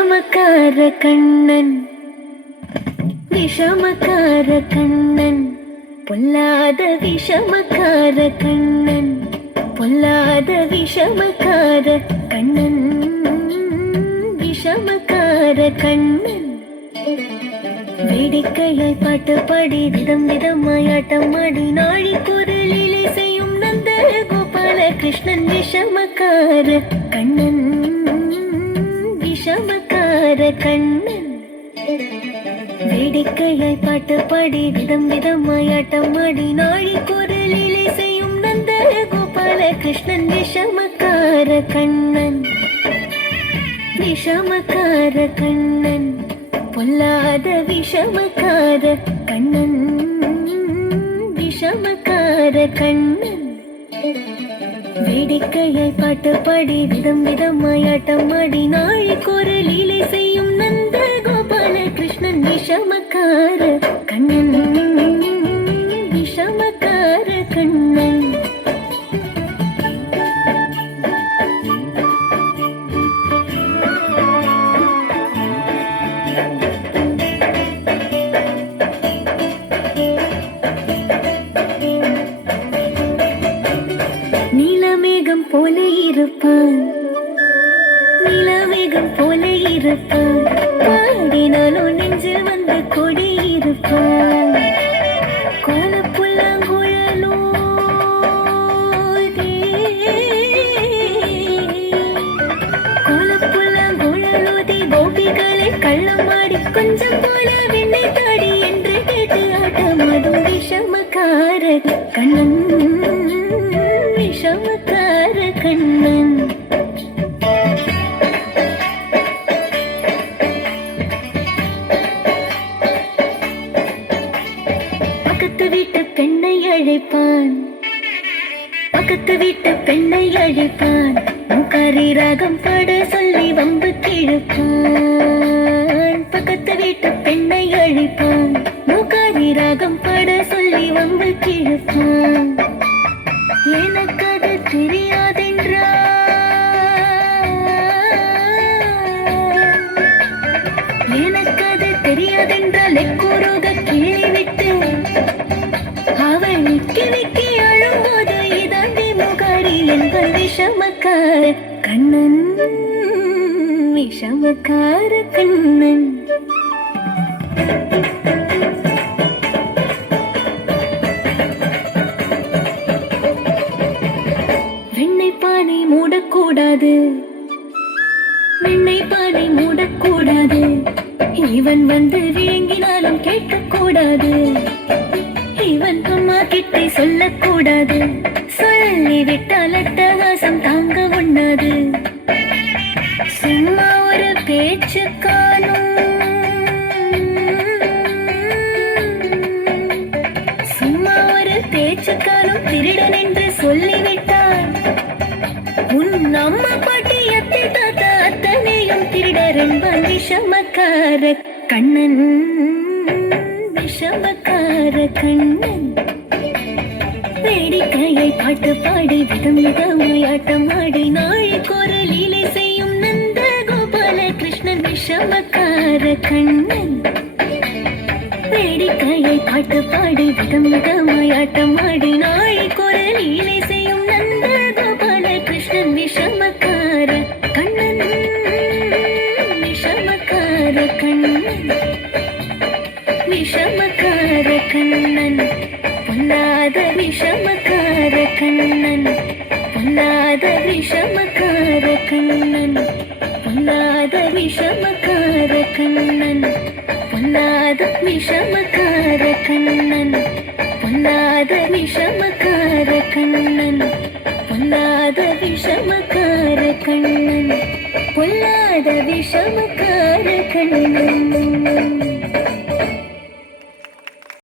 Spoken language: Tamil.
விஷமக்கார கண்ணன், விஷமக்கார கண்ணன், பொல்லாத விஷமக்கார கண்ணன், பொல்லாத விஷமக்கார கண்ணன், விஷமக்கார கண்ணன். வேடிக்கையாய் பாட்டு பாடி விதம் விதமாய் ஆட்டமாடி நாழி குரலிலே செய்யும் நந்த கோபால கிருஷ்ணன், விஷமக்கார கண்ணன், விஷமக்கார கண்ணன். வேடிக்கையாய் பாட்டு பாடி விதம் விதமாய் ஆட்டமாடி நாழி குரலிலே செய்யும் நந்த கோபால கிருஷ்ணன், விஷமக்கார கண்ணன், விஷமக்கார கண்ணன், பொல்லாத விஷமக்கார கண்ணன், விஷமக்கார கண்ணன். வேடிக்கையாய் பாட்டு பாடி விதம் விதமாய் ஆட்டமாடி நாழி குரலிலே செய்யும் நந்த கோபால கிருஷ்ணன், விஷமக்கார கண்ணன், விஷமக்கார கண்ணன். நீலமேகம் போல இருப்பான், நீலமேகம் போல இருப்பான், பாடினாலும் நெஞ்சில் வந்து கொடி இருப்பான். கோலப்புல்லாங்குழலோ கோலப்புல்லாங்குழலோதி கோபிகளை கள்ளமாடி கொஞ்சம் போல வெண்ணை தாடி என்று கேட்டு ஆட்டமாடும் விஷமக்கார கண்ணன், விஷமக்கார கண்ணன். பக்கத்து வீட்டு பெண்ணை அழைப்பான், பக்கத்து வீட்டு பெண்ணை அழைப்பான், முக்காரி ராகம் பாட சொல்லி வம்பு கிழப்பான். பக்கத்து வீட்டு பெண்ணை அழைப்பான், முக்காரி ராகம் பாட சொல்லி வம்பு கிழப்பான். எனக்கு அது தெரியாதென்றால், எனக்கு அது தெரியாதென்றால் எக்கூறுக கிள்ளிவிட்டு அவள் நிக்கி நிக்கி அழும்போது இதாண்டி முகாரி என்பன் விஷமக்கார கண்ணன், விஷமக்கார கண்ணன். வெண்ணெய்ப்பானை மூடக்கூடாது, வெண்ணெய்ப்பானை மூடக்கூடாது, இவன் வந்து விழுங்கினாலும் கேட்கக்கூடாது, இவன் அம்மா கிட்டே சொல்லக்கூடாது, சொல்லிவிட்டால் அட்டகாசம் தாங்க உண்ணாது. சும்மா ஒரு பேச்சு காணும், சும்மா ஒரு பேச்சு காணும் திருடன் என்று சொல்லிவிட்டார். உன் அம்மா பாட்டி அத்தை தாத்தா அத்தனையும் திருடர் என்பான் விஷமக்கார கண்ணன், விஷமக்கார கண்ணன். வேடிக்கையை பாட்டு பாடி விதம் விதமாய் ஆட்டமாடி நாழி குரலிலே செய்யும் நந்த கோபால கிருஷ்ணன், விஷமக்கார கண்ணன். வேடிக்கையை பாட்டு பாடி விதம் விதமாய் ஆட்டமாடி நாழி குரலிலே செய்யும் நந்த கோபால கிருஷ்ணன், விஷமக்கார கண்ணன், விஷமக்கார கண்ணன், விஷமக்கார கண்ணன், பொல்லாத விஷமக்கார கண்ணன், பொல்லாத விஷமக்கார கண்ணன், பொல்லாத விஷமக்கார கண்ணன், பொல்லாத விஷமக்கார கண்ணன், பொல்லாத விஷமக்கார கண்ணன், பொல்லாத விஷமக்கார கண்ணன், பொல்லாத விஷமக்கார கண்ணன்.